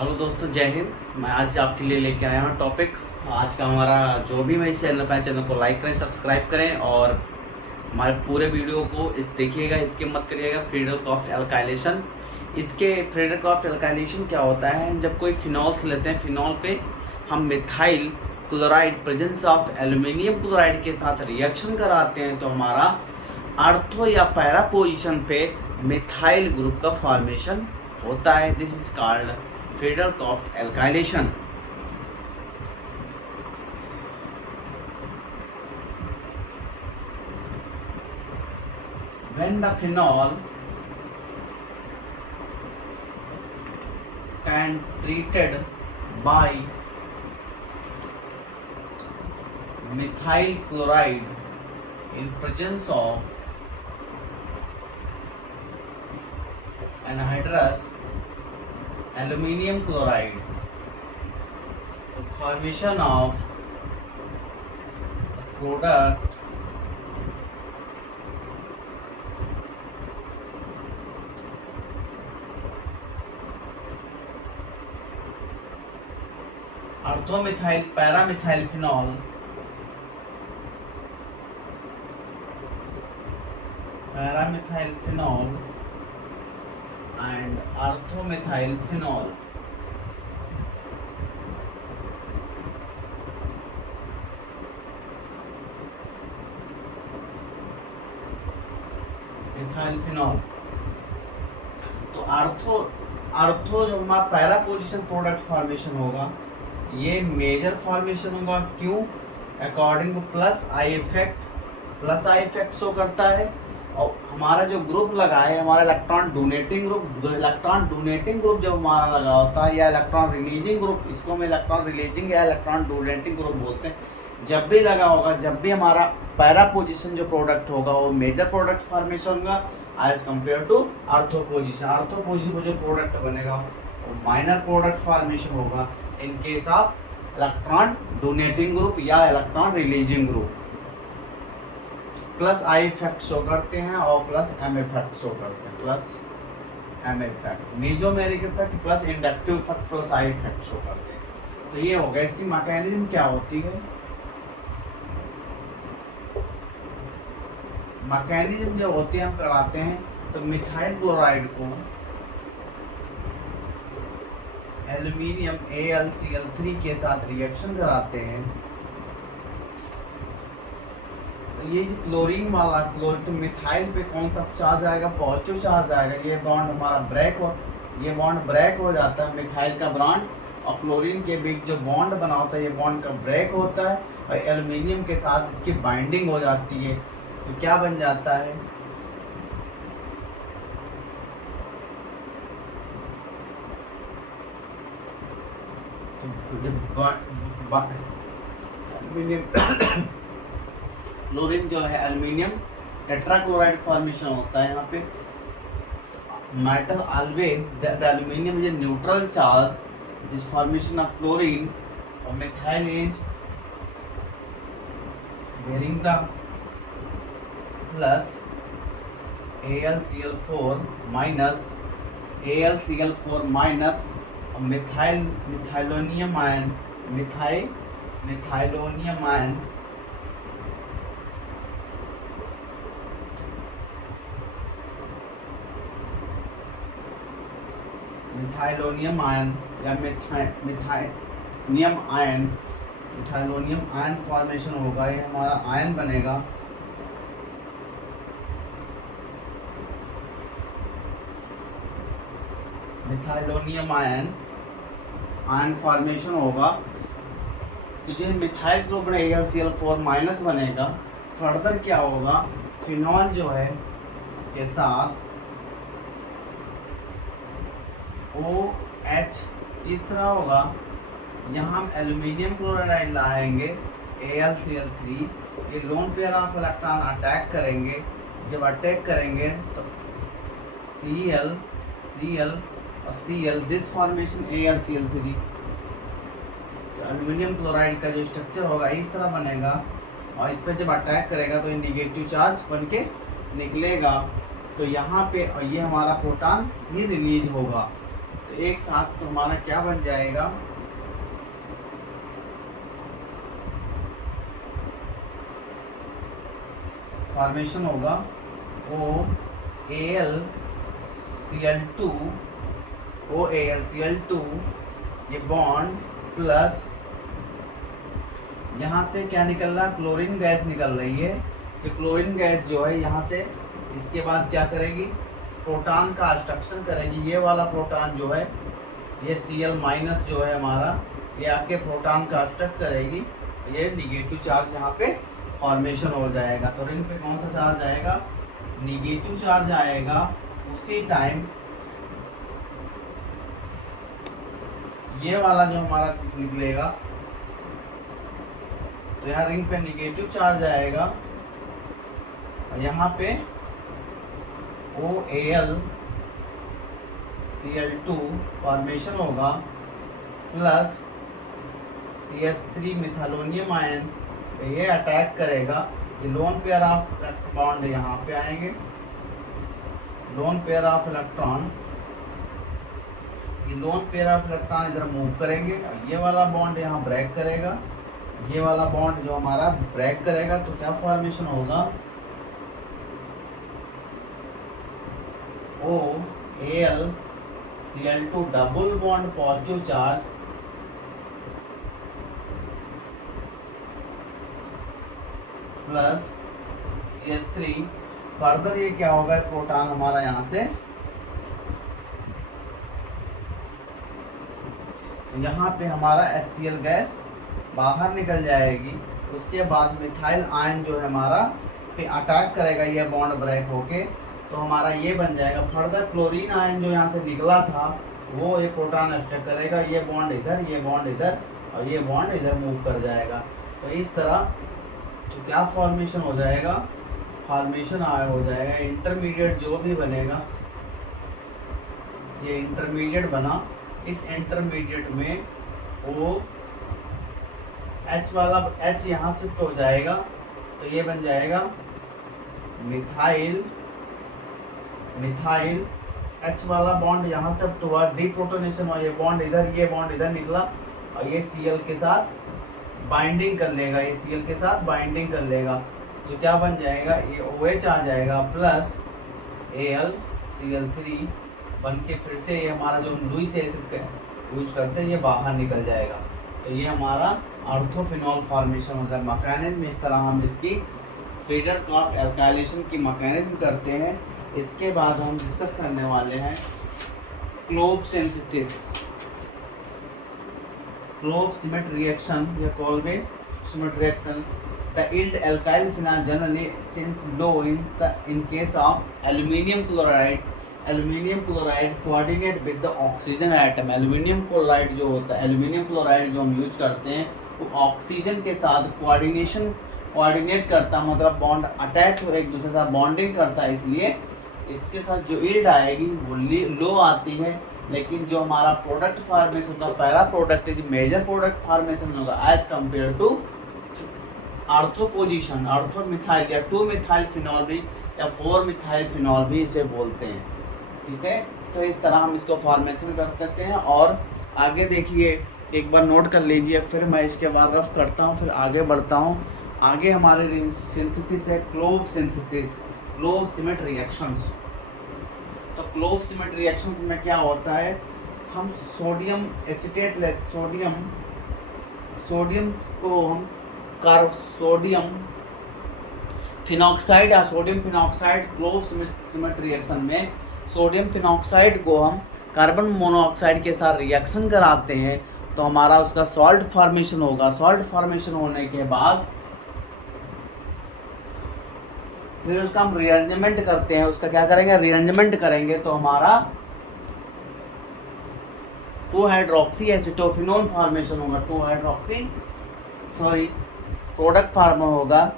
Hello दोस्तों, जय हिंद। मैं आज आपके लिए लेके आया हूँ टॉपिक। आज का हमारा जो भी मेरे चैनल पर है, चैनल को लाइक करें, सब्सक्राइब करें और हमारे पूरे वीडियो को देखिएगा, इसके मत करिएगा। Friedel-Crafts alkylation. इसके फ्रीडल-क्राफ्ट एल्काइलेशन क्या होता है, हम जब कोई फिनॉल्स लेते हैं, फिनॉल पे हम methyl chloride presence of aluminium chloride के साथ रिएक्शन कराते हैं तो हमारा आर्थो या पैरा पोजिशन पे मिथाइल ग्रुप का फॉर्मेशन होता है। This is called Friedel-Crafts alkylation. When the phenol can treated by methyl chloride in presence of anhydrous aluminium chloride, the formation of the product orthomethyl paramethyl phenol and orthomethyl phenol. Methyl phenol तो ortho जो हमारा para position product formation होगा, ये major formation होगा। क्यों? According two plus I effect show करता है। और हमारा जो ग्रुप लगा है, हमारा इलेक्ट्रॉन डोनेटिंग ग्रुप जब हमारा लगा होता है, या इलेक्ट्रॉन रिलीजिंग ग्रुप, इसको हम इलेक्ट्रॉन रिलीजिंग या इलेक्ट्रॉन डोनेटिंग ग्रुप बोलते हैं, जब भी लगा होगा, जब भी हमारा पैरा पोजिशन जो प्रोडक्ट होगा वो मेजर प्रोडक्ट फॉर्मेशन होगा as compare to ortho position में जो प्रोडक्ट बनेगा वो माइनर प्रोडक्ट फॉर्मेशन होगा in case of electron donating group या electron releasing group. Plus I effect show करते हैं और प्लस एम इफेक्ट शो करते हैं। Plus M effect, mesomeric effect plus inductive effect plus I effect show करते हैं। तो ये हो गया। इसकी मैकेनिज्म क्या होती है? मैकेनिज्म जो होती है हम कराते हैं तो मिथाइल क्लोराइड को एल्यूमिनियम AlCl3 के साथ रिएक्शन कराते हैं। तो ये जो क्लोरीन वाला तो मिथाइल पे कौन सा चार्ज आएगा? पॉजिटिव चार्ज आएगा। ये बॉन्ड हमारा ब्रेक हो जाता है, मिथाइल का बॉन्ड और क्लोरीन के बीच जो बॉन्ड बना होता है, ये बॉन्ड का ब्रेक होता है और एल्यूमिनियम के साथ इसकी बाइंडिंग हो जाती है। तो क्या बन जाता है? क्लोरीन जो है एल्यूमिनियम टेट्राक्लोराइड फॉर्मेशन होता है यहाँ पे। Metal always the aluminium is neutral charge, this formation of chlorine और methyl is bearing the plus AlCl4 minus methylonium ion या मिथाइलोनियम आयन फॉर्मेशन होगा। ये हमारा आयन बनेगा। मिथाइलोनियम आयन फॉर्मेशन होगा तो जो मिथाइल ग्रुप में AlCl4 माइनस बनेगा। फर्दर क्या होगा? फिनॉल जो है के साथ OH इस तरह होगा। यहाँ हम एल्यूमिनियम क्लोराइड लाएंगे AlCl3, ये lone pair of electron attack करेंगे। जब अटैक करेंगे तो Cl और Cl, दिस फॉर्मेशन AlCl3, तो एल्यूमिनियम क्लोराइड का जो स्ट्रक्चर होगा इस तरह बनेगा और इस पर जब अटैक करेगा तो ये निगेटिव चार्ज बन के निकलेगा। तो यहाँ पे ये हमारा प्रोटॉन ही रिलीज होगा। तो एक साथ तो हमारा क्या बन जाएगा, फॉर्मेशन होगा OAlCl2 ये बॉन्ड प्लस यहाँ से क्या निकल रहा है, क्लोरीन गैस निकल रही है। ये क्लोरीन गैस जो है यहाँ से इसके बाद क्या करेगी, प्रोटॉन का डिस्ट्रक्शन करेगी। ये वाला प्रोटॉन जो है, ये Cl- जो है हमारा, ये आके प्रोटॉन का डिस्ट्रक्ट करेगी। ये निगेटिव चार्ज यहाँ पे फॉर्मेशन हो जाएगा। तो रिंग पे कौन सा चार्ज आएगा, निगेटिव चार्ज आएगा। उसी टाइम ये वाला जो हमारा निकलेगा, तो यहाँ रिंग पे निगेटिव चार्ज आएगा और यहाँ पे OAlCl2 फॉर्मेशन होगा प्लस CH3 मिथालोनियम आयन पे ये अटैक करेगा। ये lone pair of electron bond यहाँ पे आएंगे, लोन पेयर ऑफ इलेक्ट्रॉन, ये लोन पेयर ऑफ इलेक्ट्रॉन इधर मूव करेंगे और ये वाला बॉन्ड यहाँ ब्रेक करेगा। ये वाला बॉन्ड जो हमारा ब्रेक करेगा तो क्या फॉर्मेशन होगा, OAlCl2 double bond positive charge plus CH3। Further ये क्या होगा, प्रोटॉन हमारा यहाँ से, तो यहाँ पे हमारा HCl गैस बाहर निकल जाएगी। उसके बाद मिथाइल आयन जो है हमारा पे अटैक करेगा, ये बॉन्ड ब्रेक होके, तो हमारा ये बन जाएगा। फर्दर क्लोरीन आयन जो यहाँ से निकला था वो एक प्रोटॉन अटैक करेगा, ये बॉन्ड इधर, ये बॉन्ड इधर और ये बॉन्ड इधर मूव कर जाएगा। तो इस तरह तो क्या फॉर्मेशन हो जाएगा, फॉर्मेशन हो जाएगा इंटरमीडिएट जो भी बनेगा, ये इंटरमीडिएट बना। इस इंटरमीडिएट में वो H वाला H यहाँ शिफ्ट हो जाएगा, तो ये बन जाएगा मिथाइल H वाला बॉन्ड यहाँ शिफ्ट हुआ, डीप्रोटोनेशन हुआ, ये बॉन्ड इधर निकला और ये Cl के साथ बाइंडिंग कर लेगा, ये Cl के साथ बाइंडिंग कर लेगा। तो क्या बन जाएगा, ये OH आ जाएगा प्लस AlCl3 बन के फिर से ये हमारा जो लुईस एसिड यूज करते हैं ये बाहर निकल जाएगा। तो ये हमारा ऑर्थोफिनॉल फॉर्मेशन होता है। मैकेनिज्म इस तरह हम इसकी फ्रीडरक्राफ्ट एल्काइलेशन की मैकेनिज्म करते हैं। इसके बाद हम डिस्कस करने वाले हैं Kolbe synthesis, Kolbe Schmitt reaction या Kolbe Schmitt reaction. The yield alkyl phenol generally since low in case of aluminium chloride coordinate with the oxygen atom। aluminium chloride जो होता है, aluminium chloride जो हम यूज करते हैं वो ऑक्सीजन के साथ कोऑर्डिनेट करता, मतलब बॉन्ड अटैच हो एक दूसरे के साथ बॉन्डिंग करता है, इसलिए इसके साथ जो यील्ड आएगी वो लो आती है। लेकिन जो हमारा प्रोडक्ट फॉर्मेशन होगा, para product is major product formation होगा as compare to ortho position, ortho methyl या 2-मिथाइल फिनॉल भी या 4-मिथाइल फिनॉल भी इसे बोलते हैं। ठीक है, तो इस तरह हम इसको फॉर्मेशन कर देते हैं। और आगे देखिए, एक बार नोट कर लीजिए, फिर मैं इसके बाद रफ करता हूँ, फिर आगे बढ़ता हूँ। आगे हमारे सिंथेसिस है clove synthesis, Kolbe Schmitt reactions. तो क्लोव सिमेट रिएक्शंस में क्या होता है, हम सोडियम एसीटेट ले, सोडियम को हम सोडियम फिनॉक्साइड या sodium phenoxide, clove Schmitt reaction में सोडियम फिनॉक्साइड को हम कार्बन मोनोऑक्साइड के साथ रिएक्शन कराते हैं तो हमारा उसका सॉल्ट फॉर्मेशन होगा। सॉल्ट फॉर्मेशन होने के बाद फिर उसका हम रीअरेंजमेंट करते हैं। उसका क्या करेंगे, रीअरेंजमेंट करेंगे तो हमारा 2-हाइड्रोक्सी एसिटोफिनोन फॉर्मेशन होगा। प्रोडक्ट फार्म होगा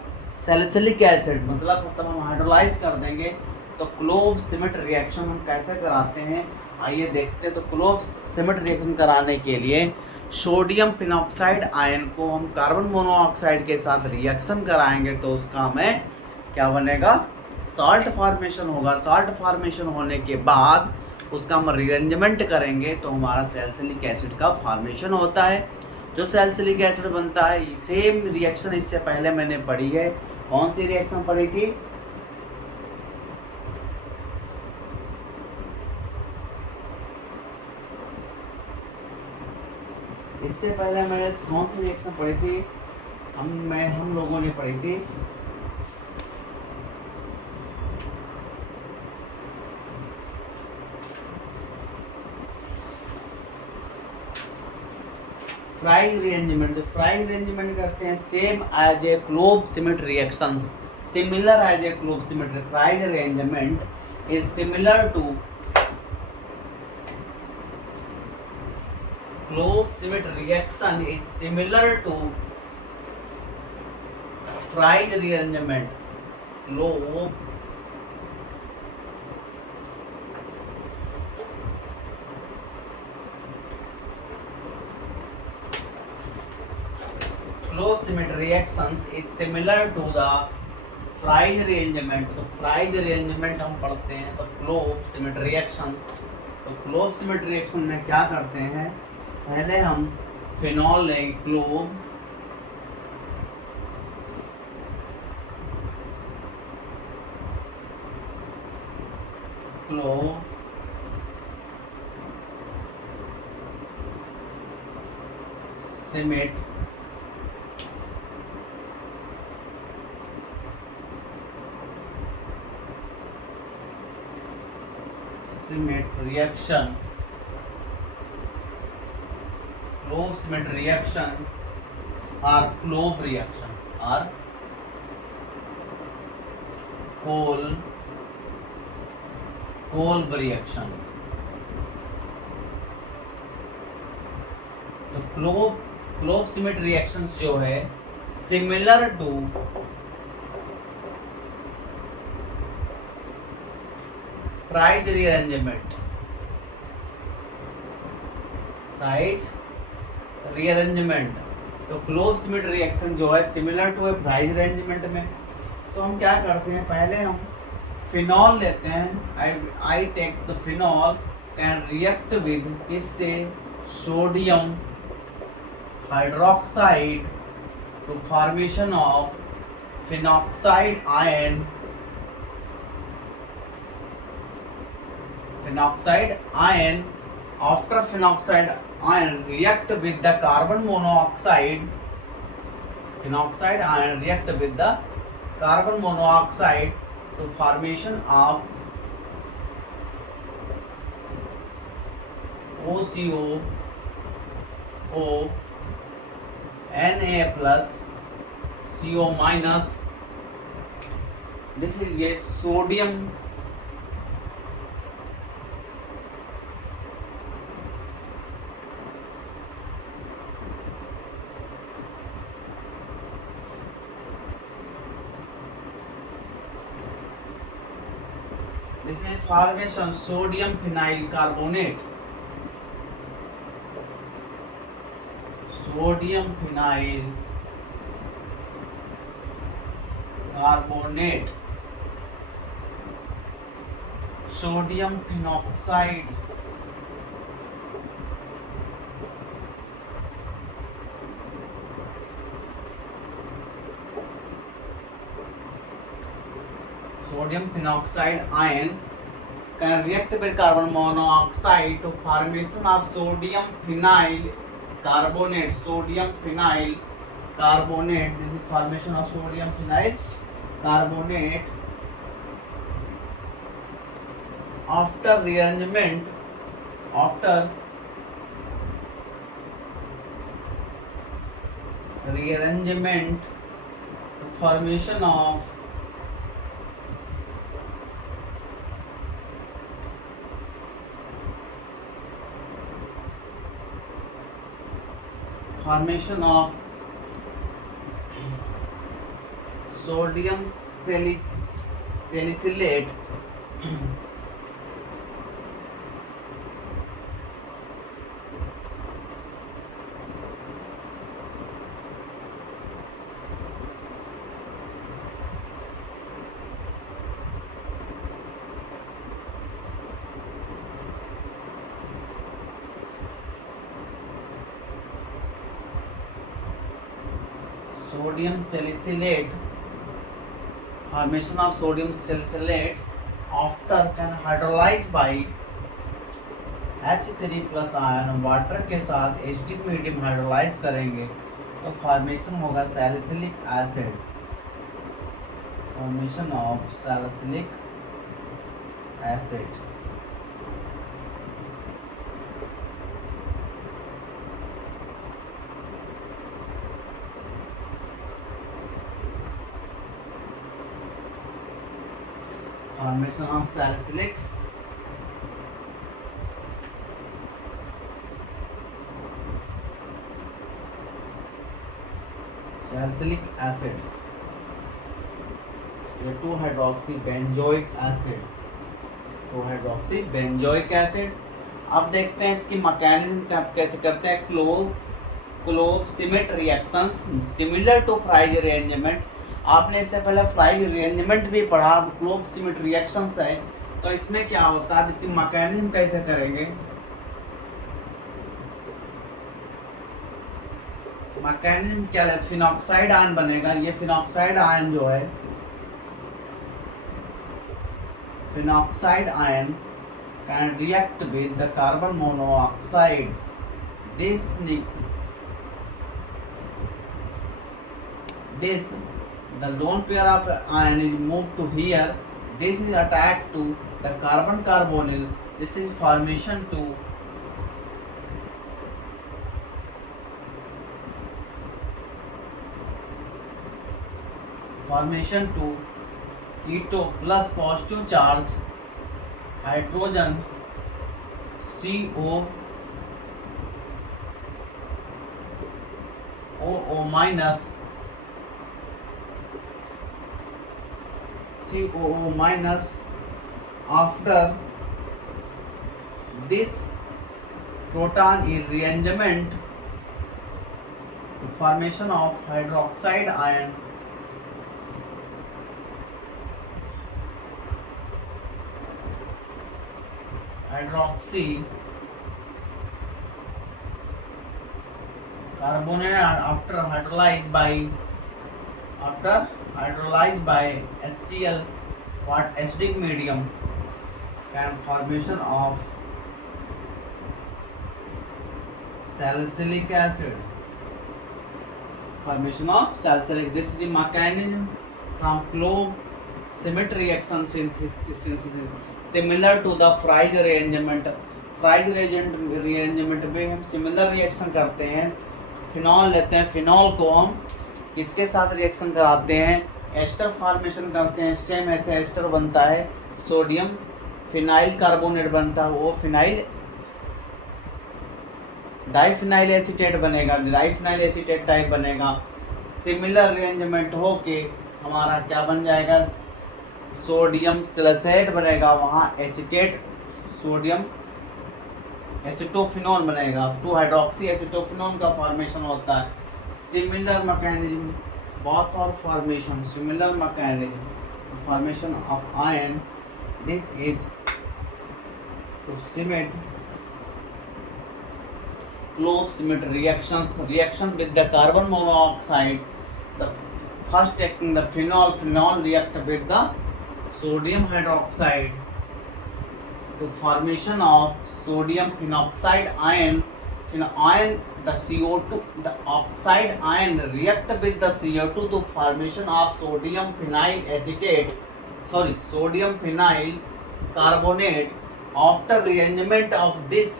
सैलिसिलिक एसिड, मतलब हम हाइड्रोलाइज कर देंगे। तो क्लोव सिमेट रिएक्शन हम कैसे कराते हैं, आइए देखते हैं। तो क्लोव सिमेट रिएक्शन कराने के लिए सोडियम फिनॉक्साइड आयन को हम कार्बन मोनोऑक्साइड के साथ रिएक्शन कराएंगे तो उसका हमें क्या बनेगा, सॉल्ट फॉर्मेशन होगा। सॉल्ट फॉर्मेशन होने के बाद उसका हम रीअरेंजमेंट करेंगे तो हमारा सैलिसिलिक एसिड का फॉर्मेशन होता है। जो सैलिसिलिक एसिड बनता है, सेम रिएक्शन इससे पहले मैंने पढ़ी है। कौन सी रिएक्शन पढ़ी थी? इससे पहले मैंने कौन सी रिएक्शन पढ़ी थी? हम लोगों ने पढ़ी थी फ्राइंग रीअरेंजमेंट। जो फ्राइंग रीअरेंजमेंट करते हैं, same as a Kolb symmetry reactions, similar as a Kolb symmetry. Frying rearrangement is similar to Kolb symmetry reaction, is similar to frying rearrangement. Kolb symmetry reactions is similar to the Fries rearrangement। तो Fries rearrangement हम पढ़ते हैं तो Kolb symmetry reactions. तो Kolb symmetry reaction में क्या करते हैं, पहले हम फिनॉल लेंगे, Clove सिमेट reaction, clove symmetry reaction or clove reaction or Kolb reaction। तो क्लोब सिमेट्री रिएक्शंस जो है सिमिलर टू प्राइज रीअरेंजमेंट। तो क्लोब सिमेट्री रिएक्शन जो है similar to a prize arrangement में। तो हम क्या करते हैं, पहले हम फिनॉल लेते हैं। I take the phenol and react with इससे sodium hydroxide to formation of phenoxide ion. Phenoxide ion, after phenoxide ion react with the carbon monoxide, phenoxide ion react with the carbon monoxide to formation of OCO O Na plus CO minus। this is a sodium this is formation sodium phenyl carbonate, sodium phenyl carbonate, sodium phenoxide, sodium phenoxide ion can react with carbon monoxide to formation of sodium phenyl carbonate, sodium phenyl carbonate। this is formation of sodium phenyl carbonate after rearrangement, after rearrangement to formation of sodium salicylate sodium salicylate, formation of sodium salicylate after can hydrolyze by H3 plus ion water के साथ acidic medium hydrolyse करेंगे तो formation होगा salicylic acid, formation of salicylic acid. Formation of salicylic acid, ये 2-hydroxybenzoic acid, 2-hydroxybenzoic acid। अब देखते हैं इसकी मैकेनिज्म कैसे करते हैं। Kolbe Schmitt reactions similar to Fries arrangement. आपने इससे पहले फ्राइज अरेंजमेंट भी पढ़ा, अब क्लोव सिमेट रिएक्शंस है। तो इसमें क्या होता है, अब इसकी मैकेनिज्म कैसे करेंगे। मैकेनिज्म क्या है, फिनॉक्साइड आयन बनेगा। ये फिनॉक्साइड आयन जो है, phenoxide ion can react with the carbon monoxide. This the lone pair of ion is moved to here. This is attached to the carbon carbonyl. This is formation to keto plus positive charge hydrogen COO minus after this proton is rearrangement to formation of hydroxide ion, hydroxy carbonate after hydrolyzed by HCl what acidic medium can formation of salicylic acid, formation of salicylic। This is the mechanism from Clove Schmidt reaction synthesis similar to the Fries rearrangement। Fries rearrangement में हम similar reaction करते हैं। Phenol लेते हैं, phenol को हम किसके साथ रिएक्शन कराते हैं, एस्टर फॉर्मेशन करते हैं। सेम ऐसे एस्टर बनता है, सोडियम फिनाइल कार्बोनेट बनता है, वो फिनाइल डाइफिनाइल एसीटेट बनेगा, डाइफिनाइल एसीटेट टाइप बनेगा। सिमिलर अरेंजमेंट हो के हमारा क्या बन जाएगा, सोडियम सिलिसेट बनेगा, वहाँ एसीटेट सोडियम एसिटोफिनोन बनेगा, 2-हाइड्रोक्सी एसिटोफिनोन का फॉर्मेशन होता है। Similar mechanism both are formation, similar mechanism, formation of ion. This is to Schmidt, Clove Schmidt reaction with the carbon monoxide. The first taking the phenol react with the sodium hydroxide to formation of sodium phenoxide ion. The CO2, the oxide ion react with the CO2 to formation of sodium phenyl carbonate. After rearrangement of this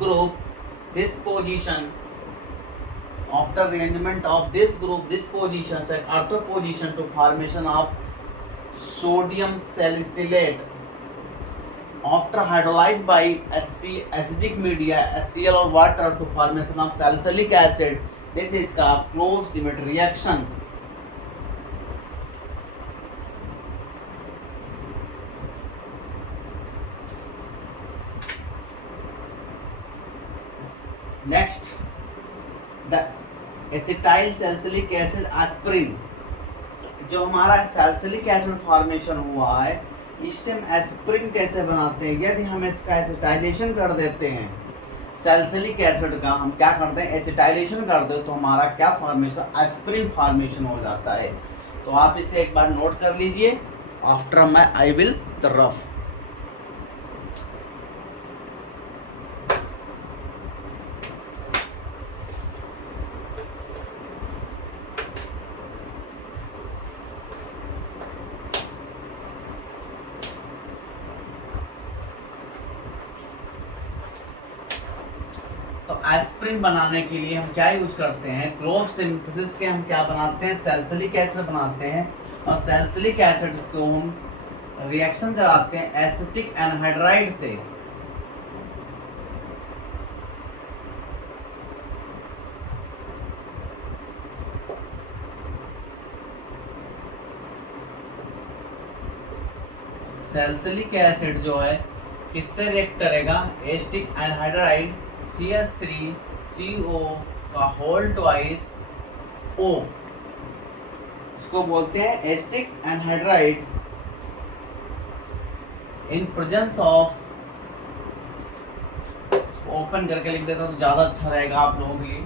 group, this position set ortho position to formation of sodium salicylate after hydrolyzed by acidic media HCl or water to formation of salicylic acid. This is called Clove Schmidt reaction. Next, the acetyl salicylic acid aspirin। जो हमारा salicylic acid formation हुआ है, इससे हम aspirin कैसे बनाते हैं। यदि हम इसका एसिटाइलेशन कर देते हैं, सैलिसिलिक एसिड का हम क्या करते हैं, एसिटाइलेशन कर दो तो हमारा क्या फॉर्मेशन, एस्पिरिन फॉर्मेशन हो जाता है। तो आप इसे एक बार नोट कर लीजिए, आफ्टर मैं आई विल द रफ। तो एस्पिरिन बनाने के लिए हम क्या यूज करते हैं, क्लोव सिंथेसिस के हम क्या बनाते हैं, सैलिसिलिक एसिड बनाते हैं। और सैलिसिलिक एसिड को हम रिएक्शन कराते हैं एसिटिक एनहाइड्राइड से। सैलिसिलिक एसिड जो है किससे रिएक्ट करेगा, एसिटिक एनहाइड्राइड CH3CO का होल ट्वाइस O, इसको बोलते हैं acetic anhydride in presence of, open करके लिख देता हूं तो ज्यादा अच्छा रहेगा आप लोगों के लिए,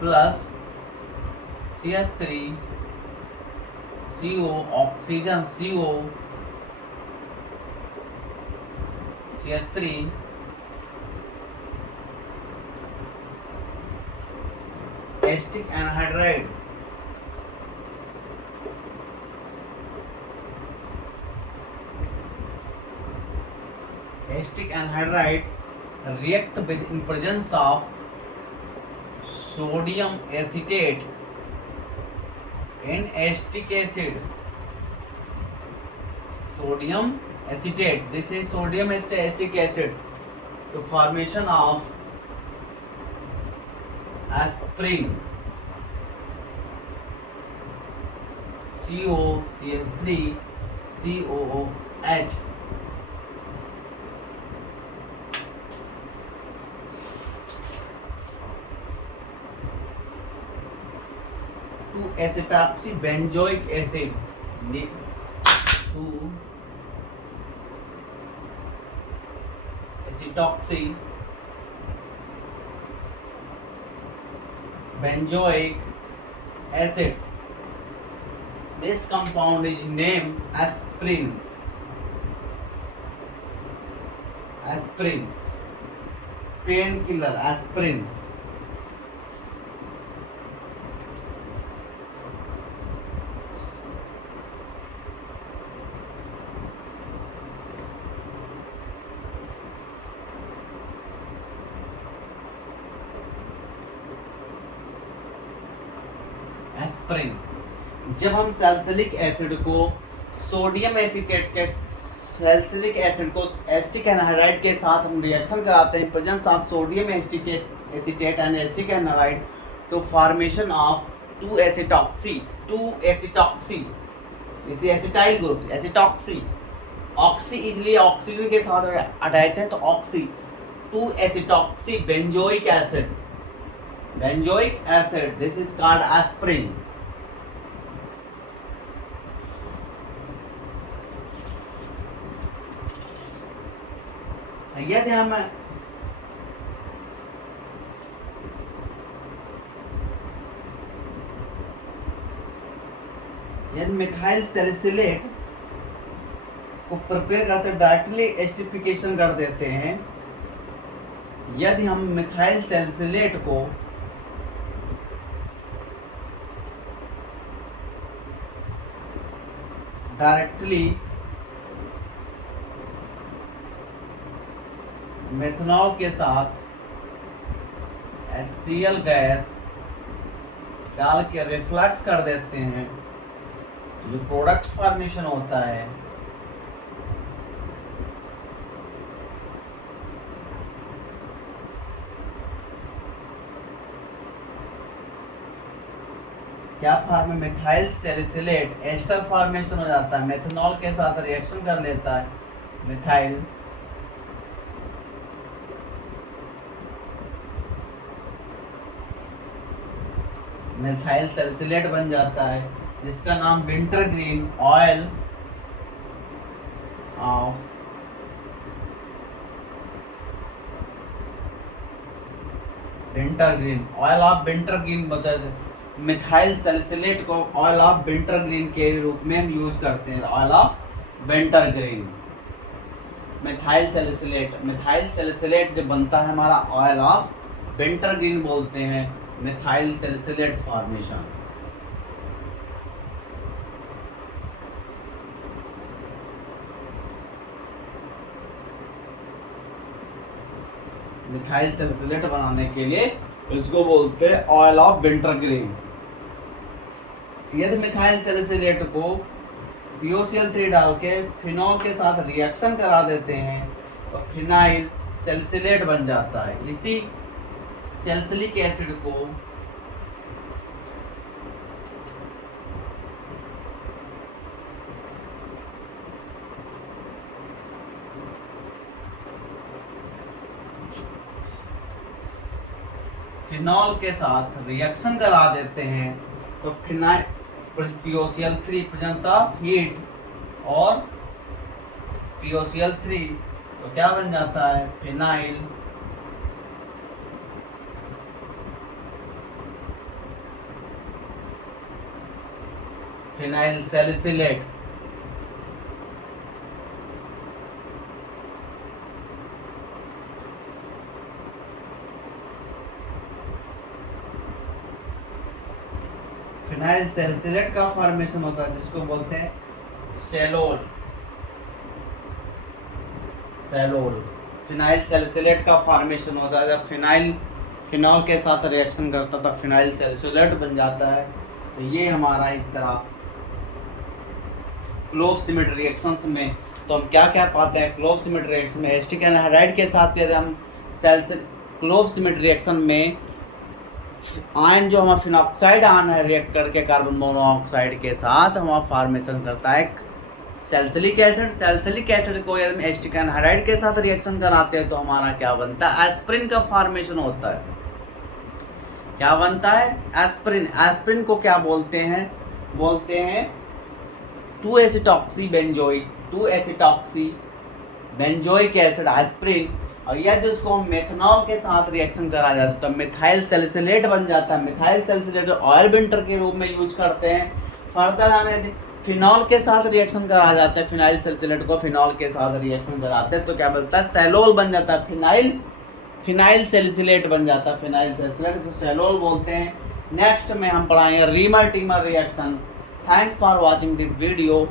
plus CH3CO oxygen CO CH3 acetic anhydride react with in presence of sodium acetate and acetic acid. Sodium acetate, this is sodium acetic acid, to formation of aspirin, COCH3 COOH. To acetoxybenzoic acid, to acetoxybenzoic acid. This compound is named aspirin. Aspirin, painkiller, aspirin. Aspirin. जब हम salicylic acid को sodium acetate के, salicylic acid को acetic anhydride के साथ हम reaction कराते हैं presence of sodium acetate and acetic anhydride to formation of two acetoxy, इसे एसिटाइल ग्रुप, एसिटॉक्सी, ऑक्सी इसलिए ऑक्सीजन के साथ अटैच है तो oxy, two acetoxy benzoic acid, benzoic acid, this is called aspirin. यह ध्यान में यदि मिथाइल सैलिसिलेट को प्रिपेयर करते डायरेक्टली एस्टिफिकेशन कर देते हैं, यदि हम मिथाइल सैलिसिलेट को डायरेक्टली मेथनॉल के साथ HCl गैस डाल के रिफ्लक्स कर देते हैं, जो प्रोडक्ट फॉर्मेशन होता है क्या फॉर्म में, मिथाइल सैलिसिलेट एस्टर फॉर्मेशन हो जाता है, मेथनॉल के साथ रिएक्शन कर लेता है, मिथाइल सैलिसिलेट बन जाता है, जिसका नाम winter green oil of wintergreen, oil of wintergreen बताते हैं। मिथाइल सैलिसिलेट को ऑयल ऑफ विंटरग्रीन के रूप में हम यूज करते हैं, oil of wintergreen. Methyl salicylate जब बनता है हमारा ऑयल ऑफ विंटरग्रीन बोलते हैं methyl salicylate formation. Methyl salicylate बनाने के लिए इसको बोलते हैं ऑयल ऑफ विंटरग्रीन। यदि मिथाइल सैलिसिलेट को POCl3 डाल के फिनॉल के साथ रिएक्शन करा देते हैं तो फिनाइल सैलिसिलेट बन जाता है। इसी सैलिसिलिक एसिड को फिनॉल के साथ रिएक्शन करा देते हैं तो phenyl POCl3 presence of heat और POCl3 तो क्या बन जाता है फिनाइल सैलिसिलेट। फिनाइल सैलिसिलेट का फॉर्मेशन होता है जिसको बोलते हैं सेलोल। फिनाइल सैलिसिलेट का फॉर्मेशन होता है जब फिनॉल के साथ रिएक्शन करता तो फिनाइल सैलिसिलेट बन जाता है। तो ये हमारा इस तरह क्लोव सिमेट रिएक्शंस में तो हम क्या क्या पाते हैं। क्लोव सिमेट रिएक्शन में एसिटिक एनहाइड्राइड के साथ यदि हम क्लोव सिमेट रिएक्शन में आयन जो हमारा फिनॉक्साइड आयन है रिएक्ट करके कार्बन मोनोऑक्साइड के साथ हमारा फॉर्मेशन करता है सैलिसिलिक एसिड। सैलिसिलिक एसिड को यदि हम एसिटिक एनहाइड्राइड के साथ रिएक्शन कराते हैं तो हमारा क्या बनता है एस्पिरिन का फॉर्मेशन होता है। क्या बनता है एस्पिरिन। एस्पिरिन को क्या बोलते हैं 2-एसिटॉक्सी बेंजोइक एसिड एस्पिरिन। और यह जिसको हम मेथनॉल के साथ रिएक्शन करा जाता है तो मिथाइल सैलिसिलेट बन जाता है। मिथाइल सैलिसिलेट ऑयल विंटर के रूप में यूज करते हैं। फर्दर हमें फिनॉल के साथ रिएक्शन करा जाता है, फिनाइल सैलिसिलेट को फिनॉल के साथ रिएक्शन कराते हैं तो क्या बनता है सेलोल बन जाता है। फिनाइल सैलिसिलेट बन जाता है। फिनाइल सैलिसिलेट को सेलोल बोलते हैं। नेक्स्ट में हम पढ़ाएंगे reamer teamer reaction. Thanks for watching this video.